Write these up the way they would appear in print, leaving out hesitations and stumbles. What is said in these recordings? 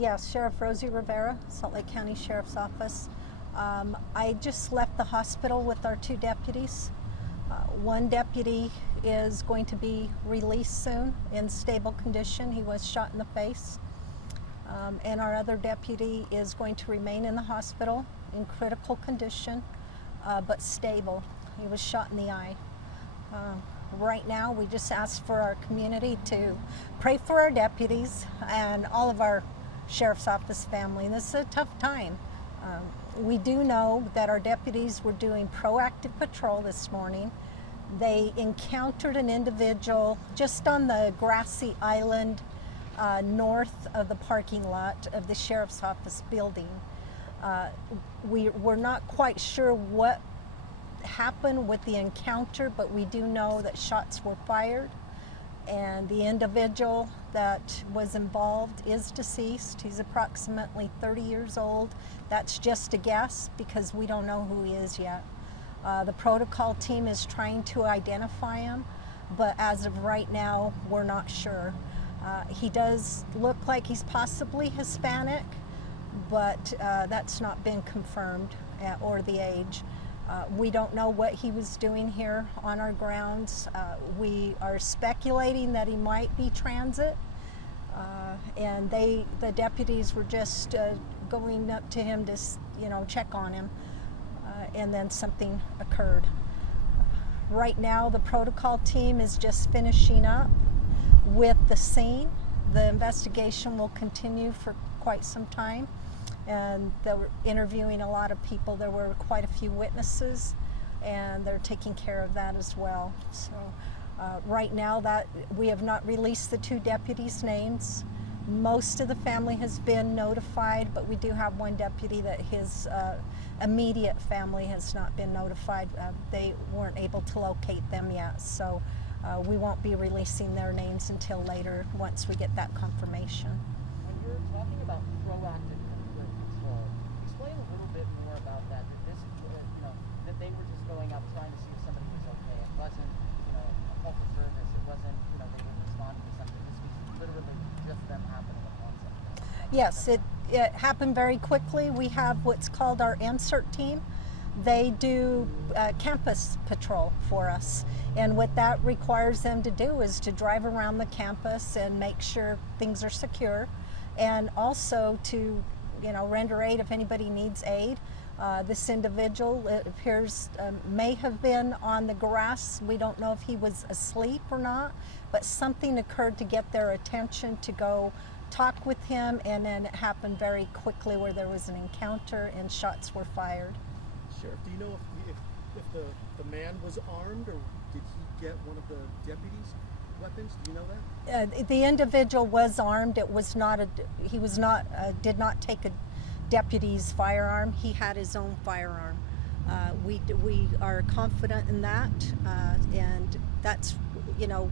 Yes, Sheriff Rosie Rivera, Salt Lake County Sheriff's Office. I just left the hospital with our two deputies. One deputy is going to be released soon in stable condition. He was shot in the face. And our other deputy is going to remain in the hospital in critical condition, but stable. He was shot in the eye. Right now, we just ask for our community to pray for our deputies and all of our Sheriff's Office family. This is a tough time. We do know that our deputies were doing proactive patrol this morning. They encountered an individual just on the grassy island north of the parking lot of the Sheriff's Office building. We're not quite sure what happened with the encounter, but we do know that shots were fired. And the individual that was involved is deceased. He's approximately 30 years old. That's just a guess because we don't know who he is yet. The protocol team is trying to identify him, but as of right now, we're not sure. He does look like he's possibly Hispanic, but that's not been confirmed, or the age. We don't know what he was doing here on our grounds. We are speculating that he might be transit, and the deputies were just going up to him to, check on him, and then something occurred. Right now, the protocol team is just finishing up with the scene. The investigation will continue for quite some time. And they were interviewing a lot of people. There were quite a few witnesses, and they're taking care of that as well. So right now, that we have not released the two deputies' names. Most of the family has been notified, but we do have one deputy that his immediate family has not been notified. They weren't able to locate them yet, so we won't be releasing their names until later once we get that confirmation. When you're talking about proactive control, explain a little bit more about that. That they were just going up trying to see if somebody was okay. It wasn't, a call for service. It wasn't, they were responding to something. This was literally just them happening upon something. Yes, it happened very quickly. We have what's called our insert team. They do campus patrol for us, and what that requires them to do is to drive around the campus and make sure things are secure, and also to render aid if anybody needs aid. This individual, it appears, may have been on the grass. We don't know if he was asleep or not, but something occurred to get their attention to go talk with him, and then it happened very quickly where there was an encounter and shots were fired. Sheriff, do you know if the man was armed, or did he get one of the deputies' weapons? Do you know that? The individual was armed. It was not did not take a deputy's firearm. He had his own firearm. We are confident in that, and that's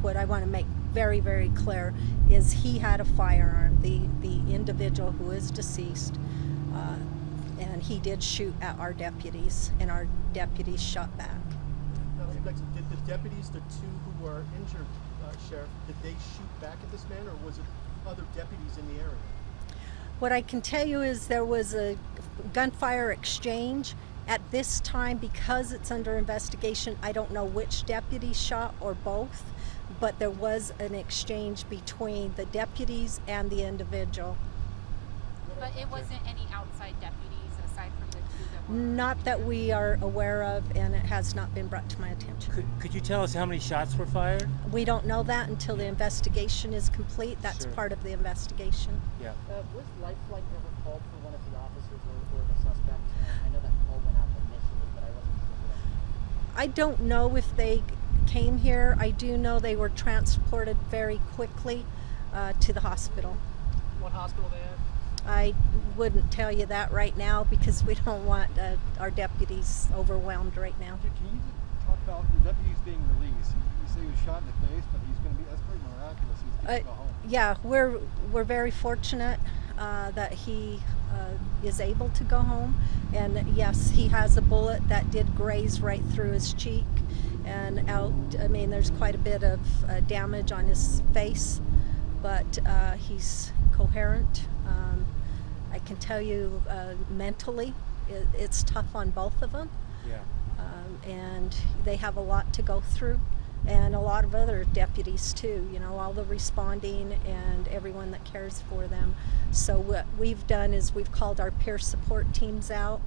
what I want to make very, very clear is he had a firearm. The individual who is deceased, and he did shoot at our deputies, and our deputies shot back. Now, did the deputies, the two who were injured, Sheriff, did they shoot back at this man, or was it other deputies in the area? What I can tell you is there was a gunfire exchange. At this time, because it's under investigation, I don't know which deputy shot or both, but there was an exchange between the deputies and the individual. But it wasn't any outside deputies aside from the two that were... Not that we are aware of, and it has not been brought to my attention. Could you tell us how many shots were fired? We don't know that until the investigation is complete. That's Sure. part of the investigation. Yeah. Was Lifeline ever called for one of the officers or the suspect? I know that call went out initially, but I wasn't sure. I don't know if they came here. I do know they were transported very quickly to the hospital. What hospital they at? I wouldn't tell you that right now because we don't want our deputies overwhelmed right now. Can you talk about the deputies being released? You say he was shot in the face, but he's going to be, that's pretty miraculous. He's going to go home. Yeah, we're very fortunate that he is able to go home. And yes, he has a bullet that did graze right through his cheek and out. I mean, there's quite a bit of damage on his face, but he's coherent. can tell you mentally, it's tough on both of them. Yeah. And they have a lot to go through, and a lot of other deputies too, you know, all the responding and everyone that cares for them. So what we've done is we've called our peer support teams out,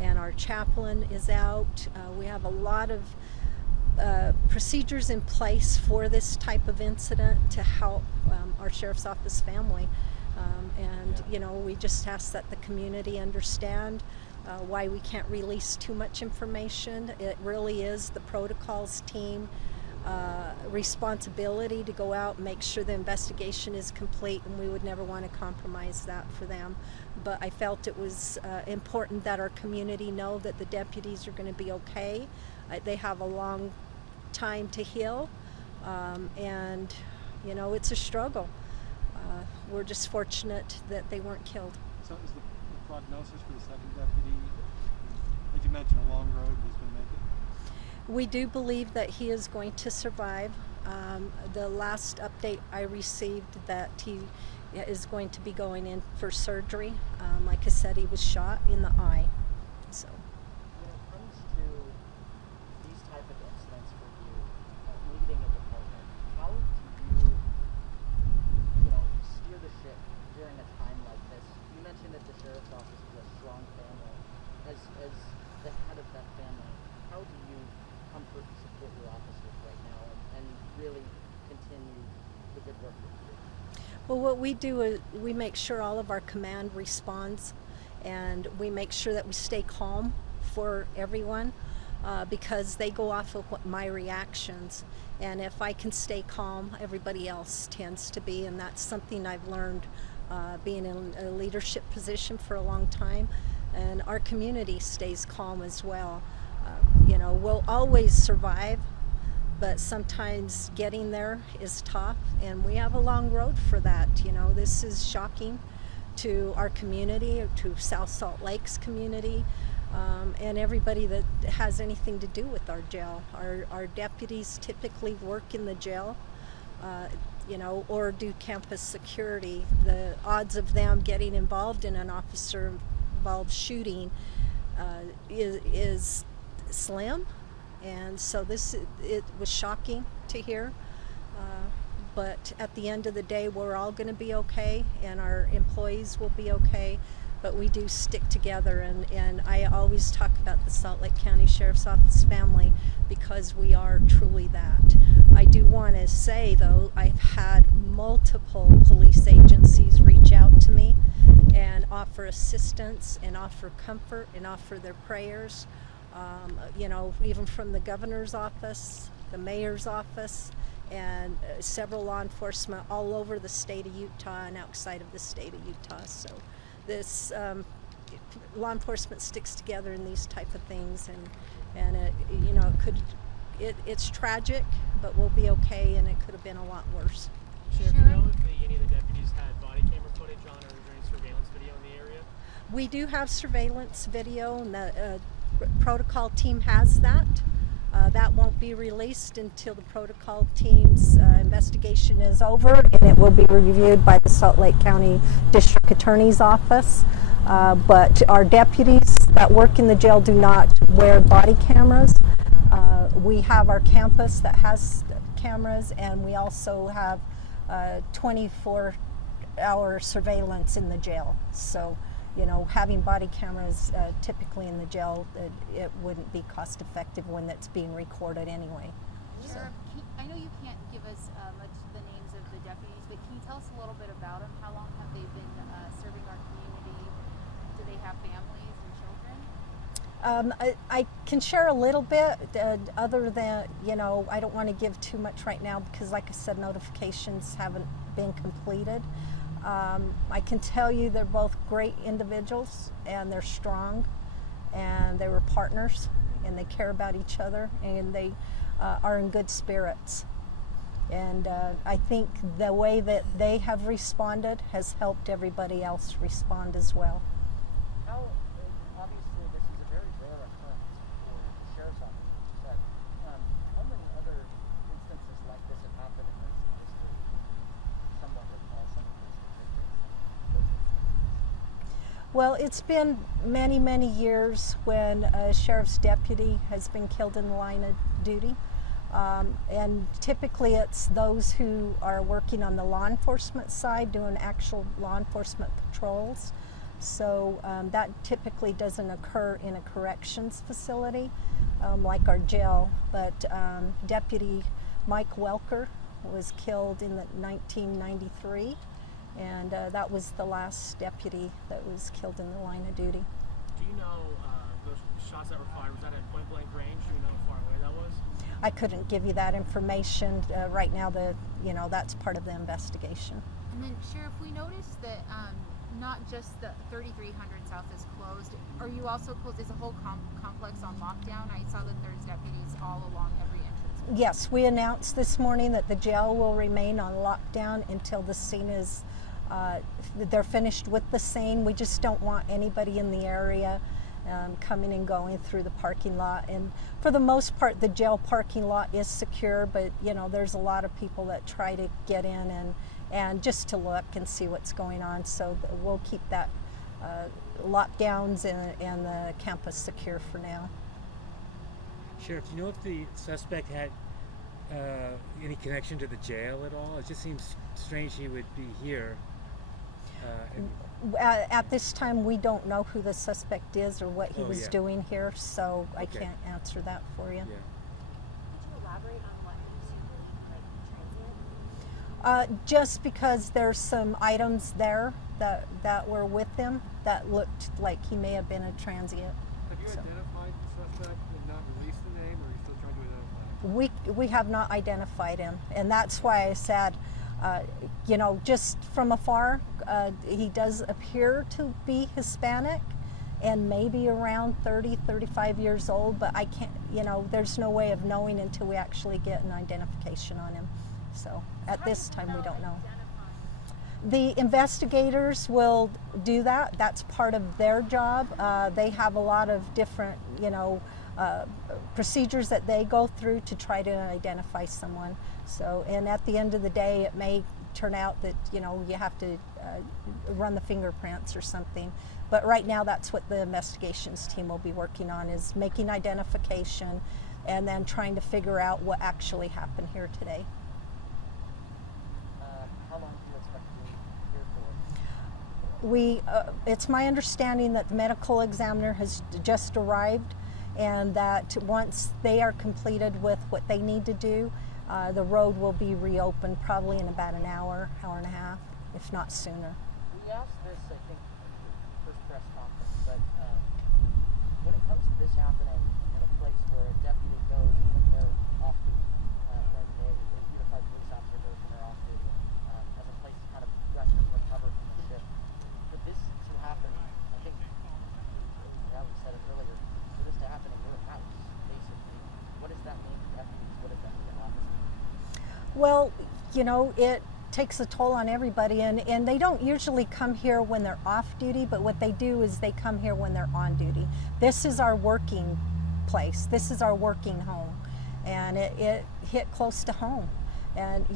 and our chaplain is out. We have a lot of procedures in place for this type of incident to help our sheriff's office family. You know, we just ask that the community understand why we can't release too much information. It really is the protocols team responsibility to go out and make sure the investigation is complete, and we would never want to compromise that for them. But I felt it was important that our community know that the deputies are going to be okay. They have a long time to heal, and you know, it's a struggle. We're just fortunate that they weren't killed. So is the prognosis for the second deputy, like you mentioned, a long road, he's going to make it? We do believe that he is going to survive. The last update I received that he is going to be going in for surgery. Like I said, he was shot in the eye. So. When it comes to these type of incidents for you, leading a department, how do you know, steer the ship during a time like this? You mentioned that the sheriff's office is a strong family. As the head of that family, how do you comfort and support your officers right now and really continue the good work that you do? Well, what we do is we make sure all of our command responds, and we make sure that we stay calm for everyone, because they go off of what my reactions. And if I can stay calm, everybody else tends to be, and that's something I've learned being in a leadership position for a long time. And our community stays calm as well. You know, we'll always survive, but sometimes getting there is tough, and we have a long road for that. You know, this is shocking to our community, or to South Salt Lake's community, and everybody that has anything to do with our jail. Our deputies typically work in the jail, you know, or do campus security. The odds of them getting involved in an officer-involved shooting is slim. And so it was shocking to hear, but at the end of the day, we're all going to be okay, and our employees will be okay, but we do stick together, and I always talk about the Salt Lake County Sheriff's Office family, because we are truly that. I do want to say, though, I've had multiple police agencies reach out to me and offer assistance and offer comfort and offer their prayers. You know, even from the governor's office, the mayor's office, and several law enforcement all over the state of Utah and outside of the state of Utah. So this law enforcement sticks together in these type of things, and you know, it's tragic, but we'll be okay, and it could have been a lot worse. Sheriff, do you know if any of the deputies had body camera footage on, or is there any surveillance video in the area? We do have surveillance video, and the protocol team has that. That won't be released until the protocol team's investigation is over, and it will be reviewed by the Salt Lake County District Attorney's Office. But our deputies that work in the jail do not wear body cameras. We have our campus that has cameras, and we also have 24-hour surveillance in the jail. So, you know, having body cameras typically in the jail, it wouldn't be cost effective when that's being recorded anyway. Sheriff, I know you can't give us much the names of the deputies, but can you tell us a little bit about them? How long have they been serving our community? Do they have families and children? I can share a little bit, other than, you know, I don't want to give too much right now because, like I said, notifications haven't been completed. I can tell you they're both great individuals, and they're strong, and they were partners, and they care about each other, and they are in good spirits. And I think the way that they have responded has helped everybody else respond as well. How, obviously, this is a very rare occurrence for the sheriff's office, but how many other instances like this have happened in recent history? Somewhat recall some of those instances. Well, it's been many, many years when a sheriff's deputy has been killed in the line of duty. And typically it's those who are working on the law enforcement side doing actual law enforcement patrols. So that typically doesn't occur in a corrections facility like our jail. But Deputy Mike Welker was killed in 1993. And that was the last deputy that was killed in the line of duty. Do you know those shots that were fired, was that at point blank range? Do you know how far away that was? I couldn't give you that information right now. That's part of the investigation. And then, Sheriff, we noticed that not just the 3300 South is closed. Are you also closed? Is the whole complex on lockdown? I saw that there's deputies all along every entrance. Yes, we announced this morning that the jail will remain on lockdown until the scene is they're finished with the scene. We just don't want anybody in the area coming and going through the parking lot. And for the most part, the jail parking lot is secure, but there's a lot of people that try to get in and just to look and see what's going on. So we'll keep that lockdowns and the campus secure for now. Sheriff, do you know if the suspect had any connection to the jail at all? It just seems strange he would be here. At this time, we don't know who the suspect is or what he was yeah. doing here, so I Okay. can't answer that for you. Yeah. Could you elaborate on what like transit? Just because there's some items there that were with him that looked like he may have been a transient. Have you So. identified the suspect and not released the name, or are you still trying to identify him? We have not identified him, and that's why I said, just from afar, he does appear to be Hispanic and maybe around 30, 35 years old, but I can't, there's no way of knowing until we actually get an identification on him. So at this time, we don't know. The investigators will do that. That's part of their job. They have a lot of different, procedures that they go through to try to identify someone. So, and at the end of the day, it may turn out that, you have to run the fingerprints or something. But right now, that's what the investigations team will be working on, is making identification and then trying to figure out what actually happened here today. How long do you expect to be here for? It's my understanding that the medical examiner has just arrived, and that once they are completed with what they need to do, the road will be reopened probably in about an hour, hour and a half, if not sooner. We asked this, I think, at the first press conference, but when it comes to this happening in a place where a deputy goes when they're off duty, when a unified police officer goes when they're off duty, as a place to kind of rest and recover from the shift, for this to happen, I think, Alex said it earlier, for this to happen in your house, basically, what does that mean to deputies? What does that mean to officers? Well, it takes a toll on everybody, and they don't usually come here when they're off duty, but what they do is they come here when they're on duty. This is our working place. This is our working home, and it hit close to home. And,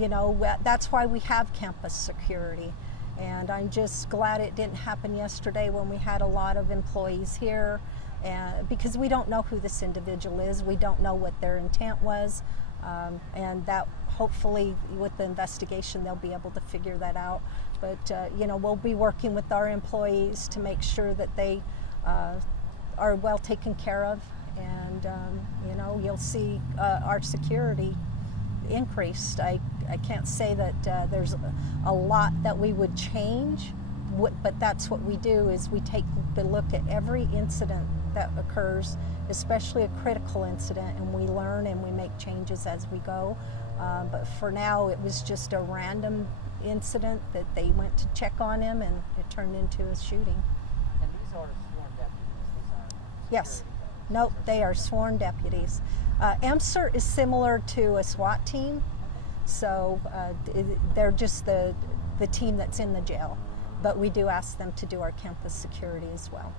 that's why we have campus security. And I'm just glad it didn't happen yesterday when we had a lot of employees here, because we don't know who this individual is. We don't know what their intent was. And that hopefully with the investigation they'll be able to figure that out. But we'll be working with our employees to make sure that they are well taken care of, and you'll see our security increased. I can't say that there's a lot that we would change, but that's what we do, is we take a look at every incident that occurs, especially a critical incident, and we learn and we make changes as we go. But for now, it was just a random incident that they went to check on him, and it turned into a shooting. And these are sworn deputies, these aren't Yes. security guards. Nope, they are sworn deputies. MCERT is similar to a SWAT team, so they're just the team that's in the jail. But we do ask them to do our campus security as well.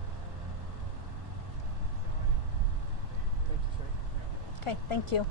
Thank you, sir. Okay, thank you.